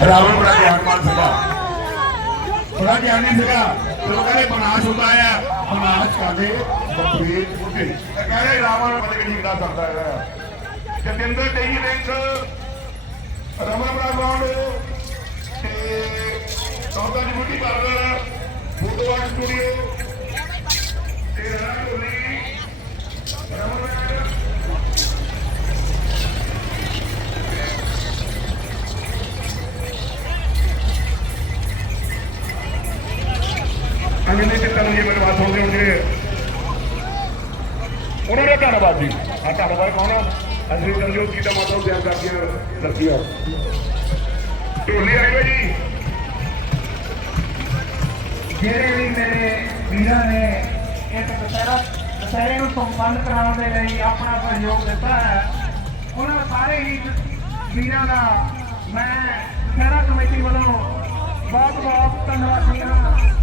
ਰਾਵਣ ਬੜਾ ਗਿਆਨਵਾਨ ਸੀਗਾ। ਬੜਾ ਗਿਆਨੀ ਸੀਗਾ। ਜਦੋਂ ਕਹਿੰਦੇ ਬਨਾਸ਼ ਹੁੰਦਾ ਆ। ਬਨਾਸ਼ ਕਰਦੇ ਬਖੀਰ ਬੁੱਢੇ ਕਹਿੰਦੇ ਰਾਵਣ ਪਤਾ ਨਹੀਂ ਕਿਹਦਾ ਸਕਦਾ ਹੈ ਜਤਿੰਦਰ ਟੇਈ ਰਿੰਗ। ਰਮਨ ਬੜਾ ਗਰਾਉਂਡ ਤੇ ਸੌਦਾ ਦੀ ਮੁੱਢੀ ਬਾਰਦਰ ਫੋਟੋਆਰਟ ਸਟੂਡੀਓ ਤੇ ਰਾਣਾ ਢੋਲੀ ਅਸਲੀ ਤਰਜੋਤ ਕੀ ਬਿਆਨ ਕਰਦੀਆਂ ਦੱਸਿਆ ਢੋਲੀ ਆਈ ਜੀ। ਜਿਹੜੇ ਵੀ ਮੇਰੇ ਵੀਰਾਂ ਨੇ ਇੱਕ ਦੁਸਹਿਰਾ, ਦੁਸਹਿਰੇ ਨੂੰ ਸੰਪੰਨ ਕਰਾਉਣ ਦੇ ਲਈ ਆਪਣਾ ਸਹਿਯੋਗ ਦਿੱਤਾ ਹੈ। ਉਹਨਾਂ ਸਾਰੇ ਹੀ ਵੀਰਾਂ ਦਾ ਮੈਂ ਦੁਸਹਿਰਾ ਕਮੇਟੀ ਵੱਲੋਂ ਬਹੁਤ ਬਹੁਤ ਧੰਨਵਾਦੀ ਹਾਂ।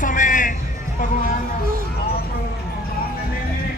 ਸਮੇਂ ਭਗਵਾਨ ਆਪ ਅਵਤਾਰ ਲੈਂਦੇ ਨੇ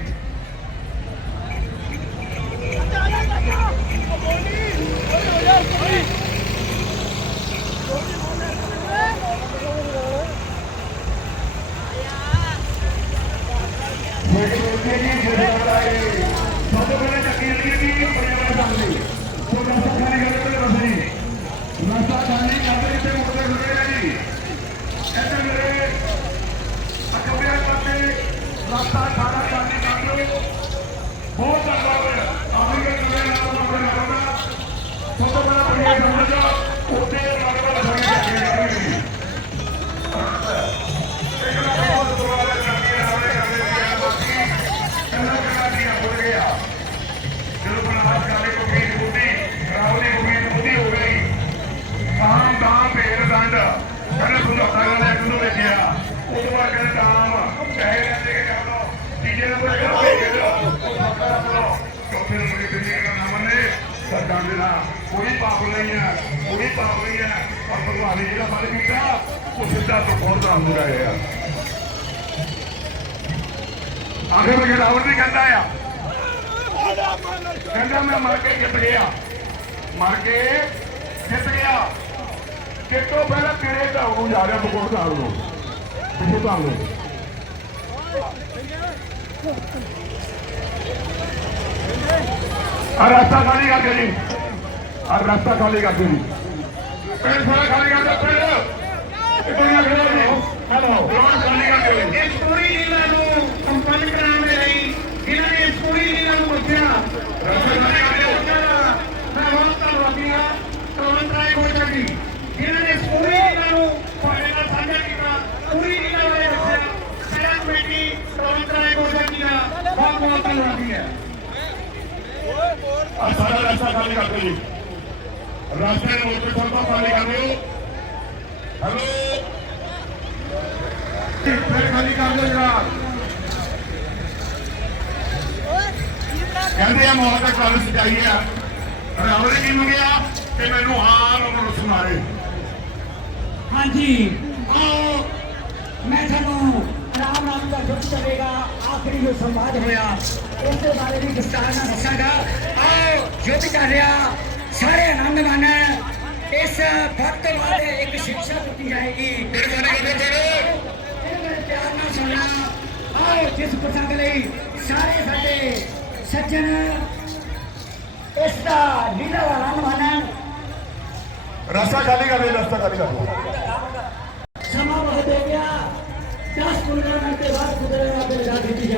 ਬਹੁਤ ਧੰਨਵਾਦ। ਨੇ ਦੇ ਨਾਲ ਕੋਈ ਪਾਪ ਨਹੀਂ ਹੈ ਕੋਈ ਪਾਪ ਨਹੀਂ ਹੈ, ਪਰ ਭਗਵਾਨ ਨੇ ਜਿਹੜਾ ਮਨ ਕੀਤਾ ਉਹ ਸਿੱਧਾ ਤੋਂ ਬਹੁਤ ਦਾ ਹੁੰਦਾ ਹੈ। ਆਖਿਰ ਵਿੱਚ ਰਾਵਣ ਵੀ ਕਹਿੰਦਾ ਆ। ਕਹਿੰਦਾ ਮੈਂ ਮਰ ਕੇ ਜਿੱਤ ਗਿਆ। ਮਰ ਕੇ ਜਿੱਤ ਗਿਆ। ਕਿ ਤੋਂ ਪਹਿਲਾਂ ਕਿਹੜੇ ਦਾ ਨੂੰ ਜਾ ਰਿਹਾ ਬਕੋੜ ਦਾ ਨੂੰ। ਕਿਸੇ ਦਾ ਨੂੰ। ਕਰ ਦੇ ਜੀ। ਆ ਰਸਤਾ ਖਾਲੀ ਕਰ ਦੇ ਜੀ। ਪਿੰਡ ਸਾਰਾ ਖਾਲੀ ਕਰ ਦੇ ਪਿੰਡ ਇਤਨਾ ਖੜਾ ਜੀ। ਹੈਲੋ। ਰੋਡ ਖਾਲੀ ਕਰ ਦੇ ਜੀ। ਇਸ ਪੂਰੀ ਲੀਲਾ ਨੂੰ ਸੰਪੰਨ ਕਰਾਉਣ ਦੇ ਲਈ ਜਿਨ੍ਹਾਂ ਨੇ ਇਸ ਪੂਰੀ ਲੀਲਾ ਨੂੰ ਪੁੱਛਿਆ ਰਸਤਾ ਖਾਲੀ ਕਰ ਦਿਓ ਮੈਂ ਬਹੁਤ ਧੰਨਵਾਦੀ ਹਾਂ ਕਮਨ ਰਾਏ ਗੋਜਾ ਜੀ ਜਿਨ੍ਹਾਂ ਨੇ ਇਸ ਪੂਰੀ ਲੀਲਾ ਨੂੰ ਤੁਹਾਡੇ ਨਾਲ ਸਾਂਝਾ ਕੀਤਾ ਪੂਰੀ ਲੀਲਾ ਬਾਰੇ ਦੱਸਿਆ ਸਾਰਾ ਕਮੇਟੀ ਕਮਨ ਰਾਏ ਗੋਜਾ ਜੀ ਦਾ ਬਹੁਤ ਹੈ ਆ ਸਾਰਾ ਰਸਤਾ ਖਾਲੀ ਕਰ ਦਿਓ ਰਸਤੇ ਨੂੰ ਉੱਤੇ ਸਭ ਖਾਲੀ ਕਰ ਦਿਓ ਹੈਲੋ ਫਿਰ ਖਾਲੀ ਕਰ ਦਿਓ ਜਰਾ ਕਹਿੰਦੇ ਆ ਮੌਤ ਦਾ ਕਾਲ ਸਜਾਈ ਆ ਰਾਵਣ ਕੀ ਮੰਗਿਆ ਕਿ ਮੈਨੂੰ ਹਾਰ ਨੂੰ ਸੁਣਾਏ ਹਾਂਜੀ। ਆਓ ਮੈਂ ਤੁਹਾਨੂੰ ਰਾਮ ਨਾਮ ਦਾ ਜੁਗ ਚੱਲੇਗਾ ਆਖਰੀ ਜੋ ਸੰਵਾਦ ਹੋਇਆ ਉਸ ਦੇ ਬਾਰੇ ਵੀ ਵਿਸਤਾਰ ਨਾਲ ਦੱਸਾਂਗਾ ਆਓ ਜੁਗ ਚੱਲ ਰਿਹਾ ਸਾਰੇ ਆਨੰਦ ਮਾਣਨ ਇਸ ਭਗਤ ਵਾਲੇ ਇੱਕ ਸਿੱਖਿਆ ਦਿੱਤੀ ਜਾਏਗੀ ਮੇਰੇ ਬਾਰੇ ਗੱਲ ਕਰੋ ਇਹਨੂੰ ਪਿਆਰ ਨਾਲ ਸੁਣਨਾ ਆਓ ਜਿਸ ਪ੍ਰਸੰਗ ਲਈ ਸਾਰੇ ਸਾਡੇ ਸੱਜਣ ਇਸ ਦਾ ਲੀਲਾ ਦਾ ਆਨੰਦ ਮਾਣਨ ਰਸਤਾ ਖਾਲੀ ਕਰ ਦਿਓ ਰਸਤਾ ਖਾਲੀ ਕਰ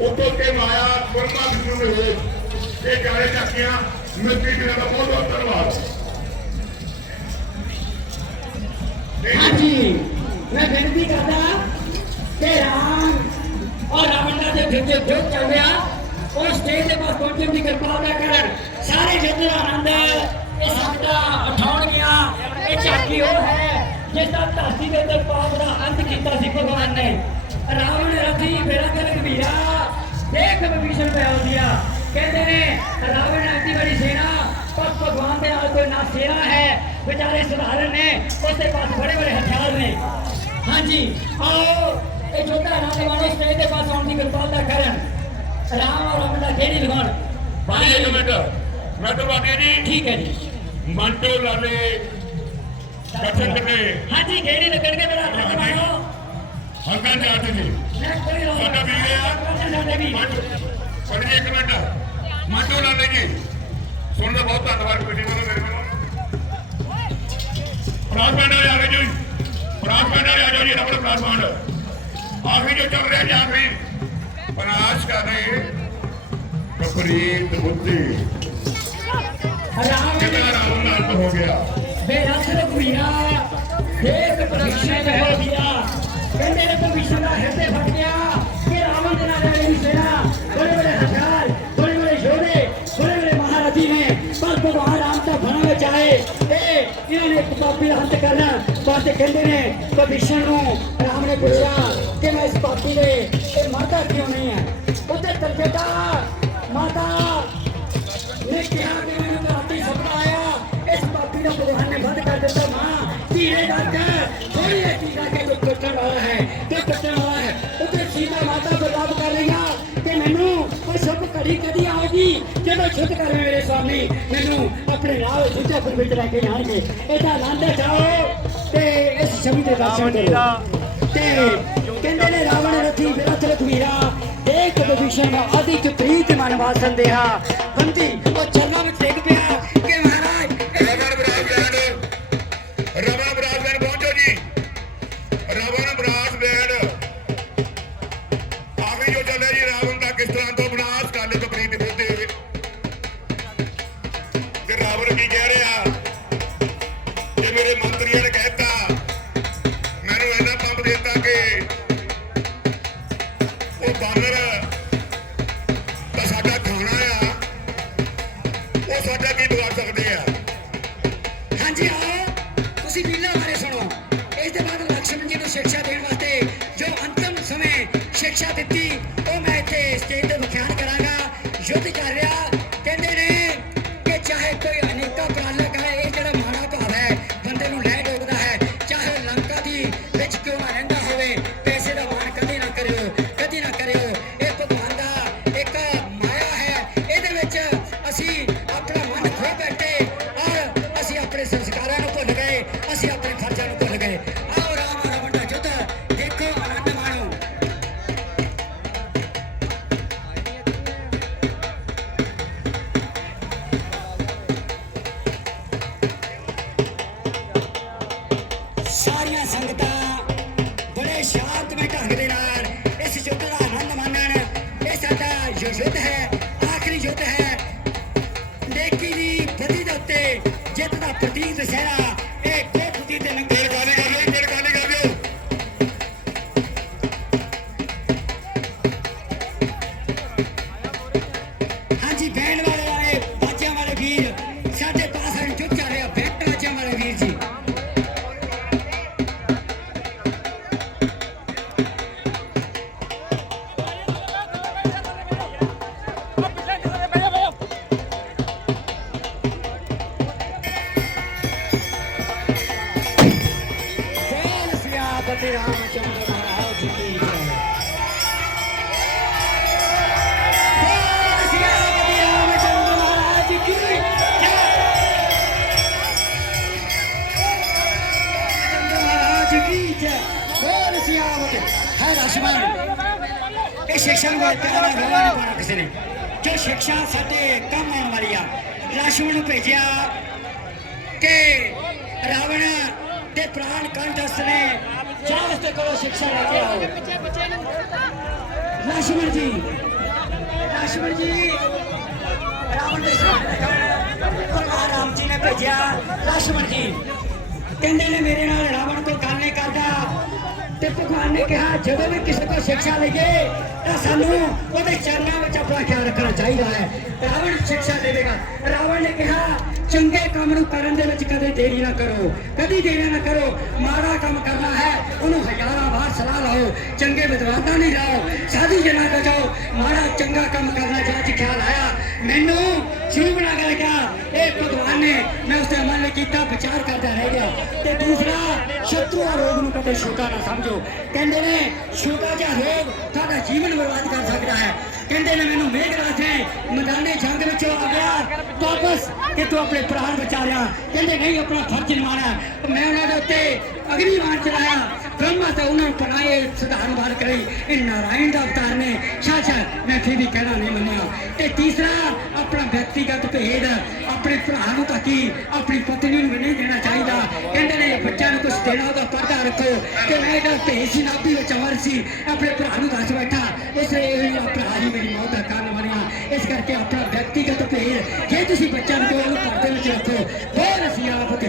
ਉਤੋਂ ਕੇ ਮਾਇਆ ਬਰਮਾ ਵਿਸ਼ਨੂੰ ਦੇ ਹੋ ਇਹ ਚਾਰੇ ਚੱਕੀਆਂ ਮਿਲਤੀ ਜੀ ਦਾ ਬਹੁਤ ਬਹੁਤ ਧੰਨਵਾਦ ਹਾਂਜੀ ਮੈਂ ਬੇਨਤੀ ਕਰਦਾ ਕਿ ਰਾਮ ਔਰ ਰਾਵਣ ਦਾ ਜੋ ਜੋ ਜੋ ਚੱਲ ਰਿਹਾ ਉਹ ਸਟੇਜ ਦੇ ਪਾਸ ਪਹੁੰਚਣ ਦੀ ਕਿਰਪਾਲਤਾ ਕਰਨ ਸਾਰੇ ਜਿੱਤ ਦਾ ਆਨੰਦ ਇਹ ਸਾਡਾ ਉਠਾਉਣ ਗਿਆ ਇਹ ਝਾਕੀ ਉਹ ਹੈ ਜਿਸ ਦਾ ਧਰਤੀ ਦੇ ਉੱਤੇ ਪਾਪ ਦਾ ਅੰਤ ਕੀਤਾ ਸੀ ਭਗਵਾਨ ਨੇ ਰਾਵਣ ਰਥੀ ਕਰ ਕਬੀਰਾ ਦੇਖ ਵਿਭੀਸ਼ਣ ਪਿਆ ਦਿਆ ਕਹਿੰਦੇ ਨੇ ਰਾਵਣ ਦੀ ਬੜੀ ਸੇਨਾ ਪਰ ਭਗਵਾਨ ਦੇ ਨਾਲ ਕੋਈ ਨਾ ਸੇਨਾ ਹੈ। ਵਿਚਾਰੇ ਸਧਾਰਨ ਨੇ ਉਸਦੇ ਪਾਸ ਬੜੇ ਬੜੇ ਹਥਿਆਰ ਨੇ। ਹਾਂਜੀ ਆਓ ਇਹ ਜੋਧਾ ਨਾ ਵਾਲੇ ਸਟੇਜ ਦੇ ਪਾਸ ਆਉਣ ਦੀ ਕਿਰਪਾਲਤਾ ਕਰਨ। ਰਾਮ ਔਰ ਰਮਨ ਦਾ ਖੇੜੀ ਲਗਾਉਣ ਬਾਈ ਇੱਕ ਮਿੰਟ। ਮੈਂ ਤਾਂ ਬਾਕੀ ਜੀ। ਠੀਕ ਹੈ ਜੀ। ਮੰਟੋ ਲਾਲੇ। ਬਚਨ ਕੇ ਹਾਂਜੀ ਖੇੜੀ ਲੱਗਣਗੇ ਮੇਰਾ ਹੱਥ ਮਾਰੋ ਹਲਕਾ ਜਾਤ ਜੀ। ਸਾਡਾ ਵੀਰ ਆ। ਪੜ ਇੱਕ ਮਿੰਟ। ਮੰਟੋ ਲਾਲੇ ਜੀ ਸੁਣਨ ਦਾ ਬਹੁਤ ਧੰਨਵਾਦ ਬੇਟੀ ਵੱਲੋਂ ਮੇਰੇ ਵੱਲੋਂ। ਬੈਂਡ ਵਾਲੇ ਆ ਗਏ ਜੀ। ਬੈਂਡ ਵਾਲੇ ਆ ਜਾਓ ਜੀ ਆਪਣੇ ਫਰਾਸ ਬੈਂਡ ਆਖਰੀ ਜੋ ਚੱਲ ਰਿਹਾ ਜੀ ਆਖਰੀ। ਪਨਾਸ਼ ਕਰ ਰਹੇ। ਕਪਰੀਤ ਬੁੱਧੀ। ਰਾਮ ਕਿੰਨਾ ਰਾਮ ਨਾਲ ਹੋ ਗਿਆ। ਬੇਰਸ ਦੇਖ ਪਰੀਖਿਆ ਦੇ ਹੋ। ਇਹਨਾਂ ਨੇ ਇੱਕ ਪਾਪੀ ਦਾ ਹੱਥ ਕਰਨਾ ਬਸ ਕਹਿੰਦੇ ਨੇ ਭਵਿष्य ਨੂੰ ਰਾਮ ਨੇ ਪੁੱਛਿਆ ਕਿ ਮੈਂ ਇਸ ਪਾਪੀ ਦੇ ਇਹ ਮਰਦਾ ਕਿਉਂ ਨਹੀਂ ਹੈ ਉਹਦੇ ਤਰਜੇਤਾ ਮਾਤਾ ਨੇ ਕਿਹਾ ਕਿ ਮੈਨੂੰ ਰਾਤੀ ਸੁਪਨਾ ਆਇਆ ਇਸ ਪਾਪੀ ਦਾ ਭਗਵਾਨ ਨੇ ਬੰਦ ਕਰ ਦਿੱਤਾ ਮਾਂ ਧੀਰੇ ਰੱਖ ਥੋੜੀ ਜਿਹੀ ਧੀਰਾ ਕੇ ਕੋਈ ਟੁੱਟਣ ਵਾਲਾ ਹੈ ਤੇ ਟੁੱਟਣ ਵਾਲਾ ਹੈ ਉਤੇ ਸੀਤਾ ਮਾਤਾ ਬਰਬਾਦ ਕਰ ਰਹੀਆਂ ਕਿ ਮੈਨੂੰ ਉਹ ਸ਼ੁਭ ਘੜੀ ਕਦੀ ਆਏਗੀ ਜਦੋਂ ਛੁੱਟ ਕਰ ਮੇਰੇ ਸਵਾਮੀ ਮੈਨੂੰ ਆਪਣੇ ਨਾਲ ਸੁਜਾਪੁਰ ਵਿੱਚ ਲੈ ਕੇ ਜਾਣਗੇ। ਇਹਦਾ ਆਨੰਦ ਚਾਓ ਤੇ ਇਸ ਛਵੀ ਦੇ ਦਰਸ਼ਨ ਕਰੋ। ਤੇ ਕਹਿੰਦੇ ਨੇ ਰਾਵਣ ਰਥੀ ਵਿਰਥ ਰਘਵੀਰਾ ਇੱਕ ਵਿਭੀਸ਼ਣ ਆਦਿ ਚ ਪ੍ਰੀਤ ਮਨ ਵਾਸਨ ਦੇਹਾ। ਬੰਦੀ ਉਹ ਚਰਨਾਂ ਵਿੱਚ ਅਸੀਂ ਮਿਲਣ ਬਾਰੇ ਸੁਣੋ ਇਸ ਦੇ ਬਾਅਦ ਲక్ష్మణ ਜੀ ਨੂੰ ਸਿੱਖਿਆ ਦੇਣ ਵਾਸਤੇ ਜੋ ਅੰਤਮ ਸਮੇਂ ਸਿੱਖਿਆ ਦਿੱਤੀ श्री रामचंद्र महाराज की जय ਇਹ ਸ਼ਿਕਸ਼ਾ ਨੂੰ ਪਿਆਰਾ ਗਵਾਹ ਨਹੀਂ ਬਣਾ ਕਿਸੇ ਨੇ ਜੋ ਸ਼ਿਕਸ਼ਾ ਸਾਡੇ ਕੰਮ ਆਉਣ ਵਾਲੀ ਆ ચાર રસ્તે કરો શિક્ષા લેકે આવો લક્ષ્મણજી લક્ષ્મણજી રાવણ ਦੇ ਪਰ ਮਹਾਰਾਮ ਜੀ ਨੇ ਭੇਜਿਆ ਲక్ష్మణ ਜੀ ਕਹਿੰਦੇ ਨੇ ਮੇਰੇ ਨਾਲ ਰਾਵਣ ਕੋਈ ਗੱਲ ਨਹੀਂ ਕਰਦਾ ਤੇ ਭਗਵਾਨ ਨੇ ਕਿਹਾ ਜਦੋਂ ਵੀ ਕਿਸੇ ਕੋਲ ਸਿੱਖਿਆ ਲਈਏ ਤਾਂ ਸਾਨੂੰ ਉਹਦੇ ਚਰਨਾਂ ਵਿੱਚ ਆਪਣਾ ਖਿਆਲ ਰੱਖਣਾ ਚਾਹੀਦਾ ਹੈ ਰਾਵਣ ਸਿੱਖਿਆ ਦੇਵੇਗਾ ਰਾਵਣ ਨੇ ਕਿਹਾ ਚੰਗੇ ਕੰਮ ਨੂੰ ਕਰਨ ਦੇ ਵਿੱਚ ਕਦੇ ਦੇਰੀ ਨਾ ਕਰੋ ਕਦੀ ਦੇਰੀ ਨਾ ਕਰੋ ਮਾੜਾ ਕੰਮ ਕਰਨਾ ਹੈ ਉਹਨੂੰ ਹਜ਼ਾਰਾਂ ਵਾਰ ਸਲਾਹ ਲਓ, ਚੰਗੇ ਵਿਦਵਾਨਾਂ ਨਹੀਂ ਰਹੋ ਸਾਧੂ ਜਨਾਂ ਕੋ ਜਾਓ। ਮਾੜਾ ਚੰਗਾ ਕੰਮ ਕਰਨਾ ਜਾਂ ਚ ਖਿਆਲ ਆਇਆ। ਮੈਨੂੰ ਸ਼ੁਰੂ ਬਣਾ ਕੇ ਕਿਹਾ ਇਹ ਭਗਵਾਨ ਨੇ ਮੈਂ ਉਸਦੇ ਅਮਲ ਨੇ ਕੀਤਾ, ਵਿਚਾਰ ਕਰਦਾ ਰਹਿ ਗਿਆ। ਤੇ ਦੂਸਰਾ ਸ਼ਤਰੂ ਰੋਗ ਨੂੰ ਕਦੇ ਛੋਟਾ ਨਾ ਸਮਝੋ। ਕਹਿੰਦੇ ਨੇ ਛੋਟਾ ਜਿਹਾ ਰੋਗ ਤੁਹਾਡਾ ਜੀਵਨ ਬਰਬਾਦ ਕਰ ਸਕਦਾ ਹੈ। ਕਹਿੰਦੇ ਨੇ ਮੈਨੂੰ ਮੇਘਰਾਜ ਨੇ ਮੈਦਾਨੇ ਜੰਗ ਵਿੱਚੋਂ ਆ ਗਿਆ ਵਾਪਸ ਕਿ ਤੂੰ ਆਪਣੇ ਪ੍ਰਾਣ ਬਚਾ ਲਿਆ। ਕਹਿੰਦੇ ਨਹੀਂ, ਆਪਣਾ ਫਰਜ਼ ਨਿਭਾਉਣਾ ਮੈਂ ਉਹਨਾਂ ਦੇ ਉੱਤੇ ਅਗਨੀਵਾਨ ਚਲਾਇਆ ਬ੍ਰਹਮਾ ਤਾਂ ਉਹਨਾਂ ਨੂੰ ਪਨਾਏ ਸਧਾਰਨ ਬਾਤ ਕਰੀ ਇਹ ਨਾਰਾਇਣ ਦਾ ਅਵਤਾਰ ਨੇ। ਸ਼ਾਸ਼ਾ ਮੈਂ ਫਿਰ ਕਹਿਣਾ ਨਹੀਂ ਮੰਨਿਆ। ਤੇ ਤੀਸਰਾ, ਆਪਣਾ ਵਿਅਕਤੀਗਤ ਭੇਦ, ਆਪਣੇ ਭਰਾ ਨੂੰ ਤਾਂ ਕੀ ਆਪਣੀ ਪਤਨੀ ਨੂੰ ਨਹੀਂ ਦੇਣਾ ਚਾਹੀਦਾ। ਕਹਿੰਦੇ ਨੇ, ਬੱਚਿਆਂ ਨੂੰ ਕੁਝ ਦੇਣਾ ਉਹਦਾ ਪਰਦਾ ਰੱਖੋ। ਕਿ ਮੈਂ ਇਹਦਾ ਭੇਦ ਸੀ ਨਾਭੀ ਵਿੱਚ ਅਮਰ ਸੀ, ਆਪਣੇ ਭਰਾ ਨੂੰ ਦੱਸ ਬੈਠਾ। ਇਸ ਲਈ ਇਹ ਭਰਾ ਹੀ ਮੇਰੀ ਮੌਤ ਦਾ ਕਾਰਨ ਬਣਿਆ। ਇਸ ਕਰਕੇ ਆਪਣਾ ਵਿਅਕਤੀਗਤ ਭੇਦ, ਜੇ ਤੁਸੀਂ ਬੱਚਿਆਂ ਨੂੰ ਕੋਲ ਪਰਦੇ ਵਿੱਚ ਰੱਖੋ ਬਹੁਤ ਅਸੀਂ ਆਪ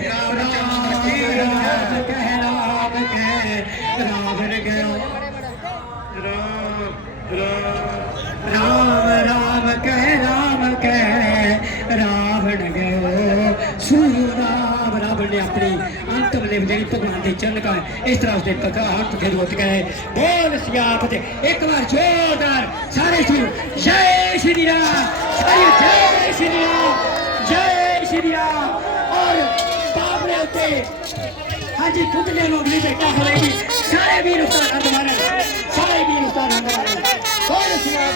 ਅੰਤਮ ਲਿਵ ਜਿਹੜੀ ਭਗਵਾਨ ਦੇ ਚਰਨ ਕਾ ਇਸ ਤਰ੍ਹਾਂ ਉਸਦੇ ਪਕਾਰ ਤੋਂ ਫਿਰ ਉੱਠ ਗਏ। ਬੋਲ ਸਿਆਪ ਤੇ ਇੱਕ ਵਾਰ ਜੋਰਦਾਰ ਸਾਰੇ ਸੁਣ ਜੈ ਸ਼੍ਰੀ ਰਾਮ। ਸਾਰੇ ਜੈ ਸ਼੍ਰੀ ਰਾਮ। ਜੈ ਸ਼੍ਰੀ ਰਾਮ। ਔਰ ਬਾਪ ਨੇ ਉੱਤੇ ਹਾਂਜੀ ਪੁੱਤਲੇ ਨੂੰ ਅਗਲੀ ਬੇਟਾ ਹੋਵੇਗੀ। ਸਾਰੇ ਵੀਰ ਉਸਦਾ ਆਨੰਦ ਮਾਰਨ ਸਾਰੇ ਵੀਰ ਉਸਦਾ ਆਨੰਦ ਮਾਰਨ ਬੋਲ ਸਿਆਪ